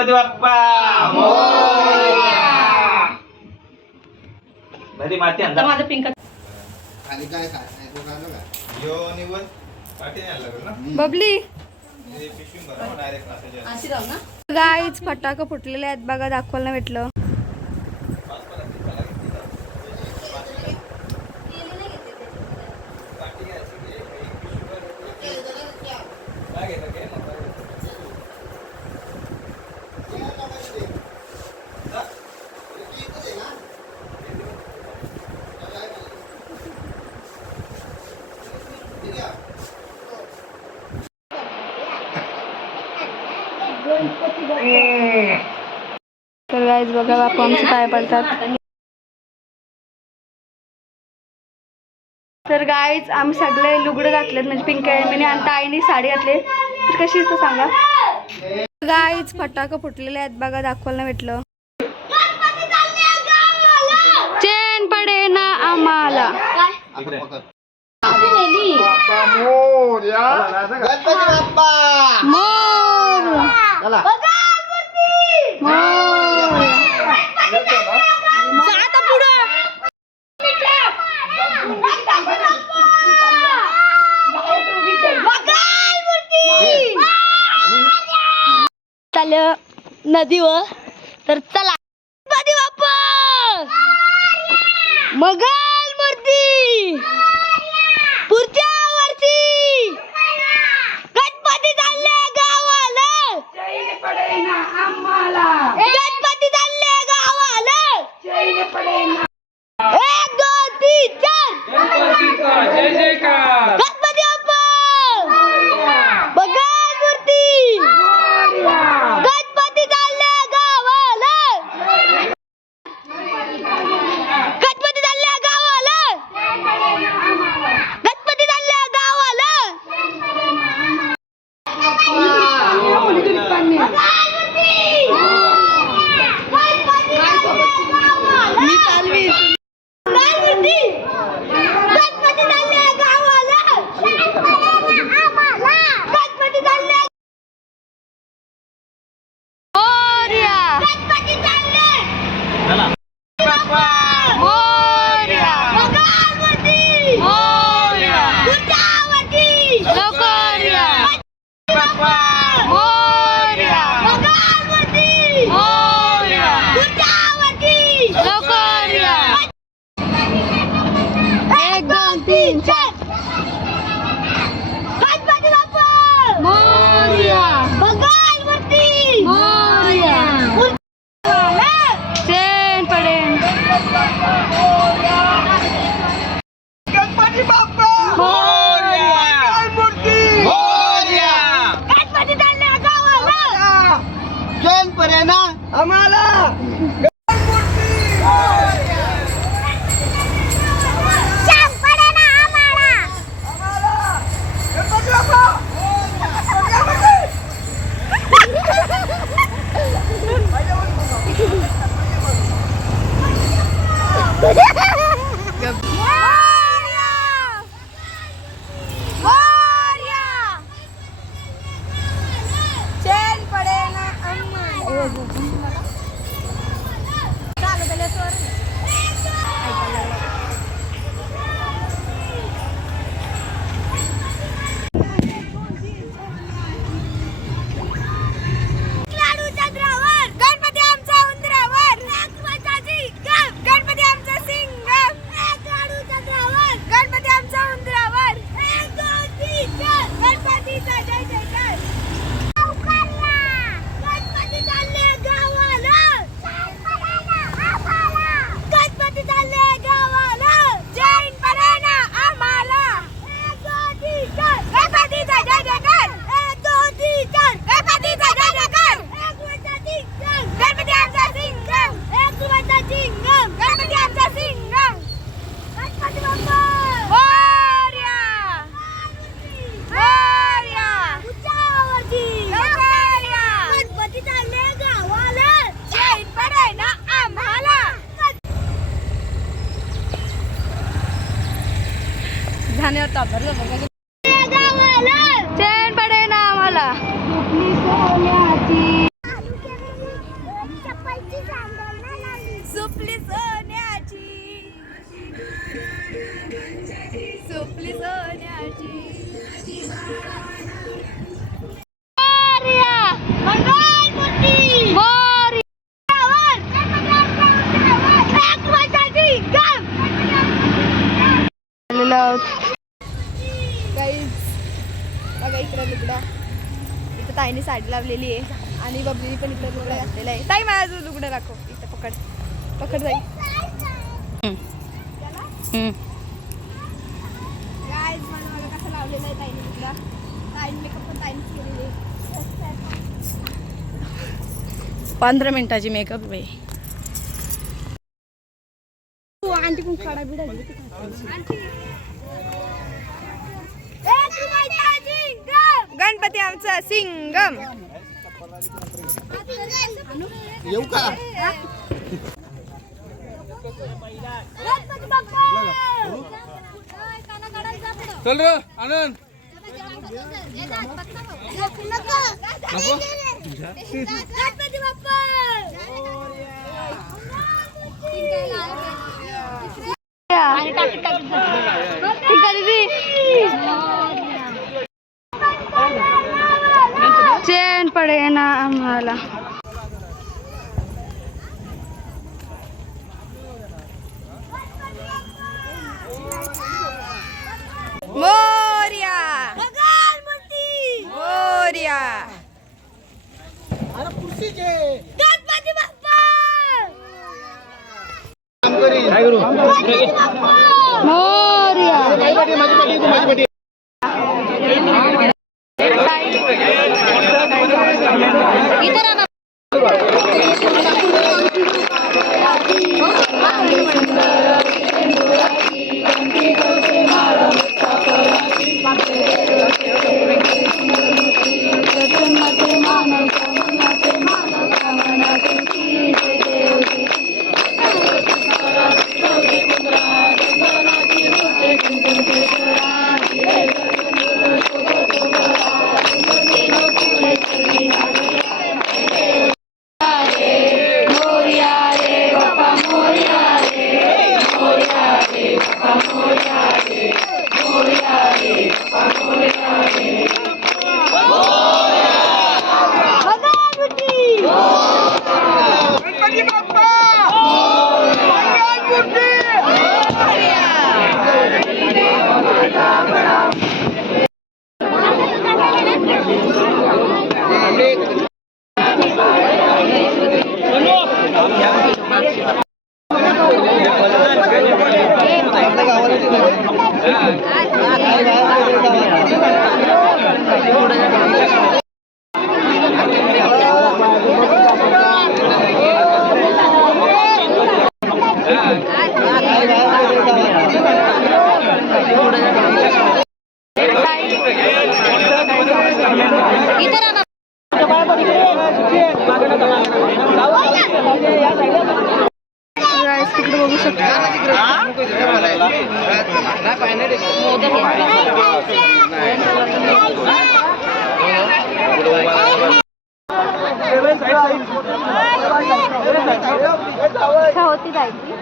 गणपती बाप्पा मोरया. बरी माती आणता माझं पिंक खाली काय काय तो खाल्लं का यो निवड पाठी नाही लागलं ना बबली हे पिशवी भरा डायरेक्ट असं अशी राहू ना. गाईच फटाके फुटलेले आहेत बघा, दाखवायला भेटलं. तर गाईज बघा बापू आमचे पाय पडतात. तर गाईज आम्ही सगळे लुगडं घातलेत, म्हणजे पिंक मी आणि ताईने साडी घातली. तर कशी तर सांगा. गाईज फटाके फुटलेले आहेत बघा, दाखवायला भेटलं. चैन पडे ना आम्हाला. गणपती बाप्पा मोर चला आता पुढं चाल नदीवर. तर चला गणपती बाप्पा मंगल मूर्ती पुढच्या वर्षी गणपती चालले गावाला. गणपती चालले गावाला. 1 2 3 4 गणपतीचा जय जयकार. गणपती बाप्पा मंगल मूर्ती गणपती चालले गावाला. गणपती चालले गावाला. गणपती चालले गावाला. मी चालवी गणपती चालले गावाला. गणपती चालले मोरया. गणपती चालले मोरया. मंगल मूर्ती मोरया. पुढच्या वर्षी लवकर या. मोरया. मंगल मूर्ती मोरया. पुढच्या वर्षी लवकर या. 1 2 3 4 गणपती बाप्पा मोरया. मंगल मूर्ती मोरया. चैन पडेल गणपती बाप्पा मोरया. मूर्ती मोरया. गणपती चालले गावाला. जैन परे ना आम्हाला चांग पडे ना आम्हाला. गणपती बाप्पा चैन पडे ना आम्हाला. चालू झालं स्वर. गणपती आमचा उंदरावर. गणपती आमचा सिंगम. गणपती आमचा उंदरावर. गणपतीचा जय जयकार. गणपती चालले गावाला. गणपती चालले गावाला. जैन पराना आम्हाला. 1 2 3 4 गणपतीचा जय जयकार. 1 2 3 4 गणपतीचा जय जयकार. गणपती आमचा सिंगम. गणपती आमचा सिंगम. गणपती बाप्पा मोरया. मोरया. उच्चावरती मोरया. गणपती चालले गावाला. जैन पराना आम्हाला. गावाला. चैन पडे ना आम्हाला. चाललेलो आहोत. बघा इकडे लुगडा, इथं ताईने साडी लावलेली आहे आणि बबलीने पण इकडे लुगडा घातलेला आहे. ताई माझं लुगडं दाखव, इथं पकड पकड ताई. गाईज मला कसं लावलेलं आहे ताईने लुगडा. ताईने मेकअप पण ताईनेच केलेली आहे. 15 मिनिटाची मेकअप बाई. आंटी पण काढा बिडा गणपती आमचा सिंगम. येऊ का? चल रे आनंद. चैन पडे ना आम्हाला. मोरया मोरया गणपती बाप्पा मोरया. तिकडे बघू शकता. होती जायची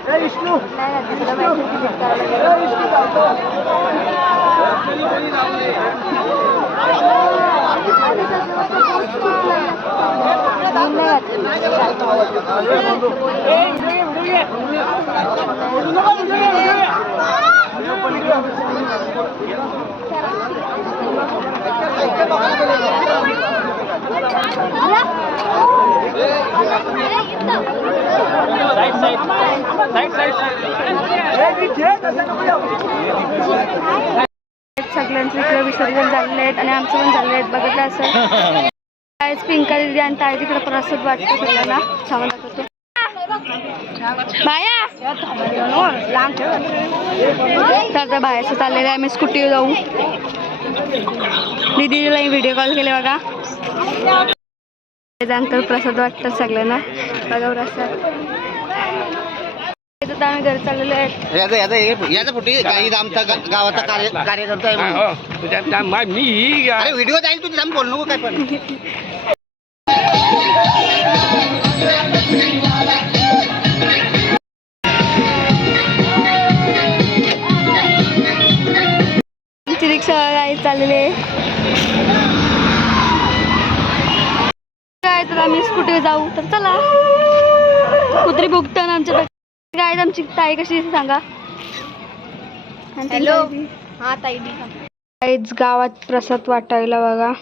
सगळ्यांचं इकडे विसर्जन झालेले आहेत आणि आमचं पण झालेलं आहेत. बघितलं असं कायच पिंका दिदी आणि ताई तिकडे प्रसाद वाटतं सगळ्यांना सामान दाखवतो. बाया तर बाहेरचं चाललेलं आहे. आम्ही स्कूटी जाऊ. दीदीला व्हिडिओ कॉल केले बघा. त्याच्यानंतर प्रसाद वाटतं सगळ्यांना बघा प्रसाद. आम्ही घरी चाललेलो आहे. याचा फोटो काही आमचा गावाचा कार्यकर्ता आहे. मी व्हिडिओ जाईल तुझी जाऊन बोल नको काय पण. रिक्षा चाललेले काय तर आम्ही स्कूटी जाऊ. तर चला कुत्री भुगताना आमच्या काय आमची ताई कशी सांगा. हॅलो हा ताई गावात प्रसाद वाटायला बघा.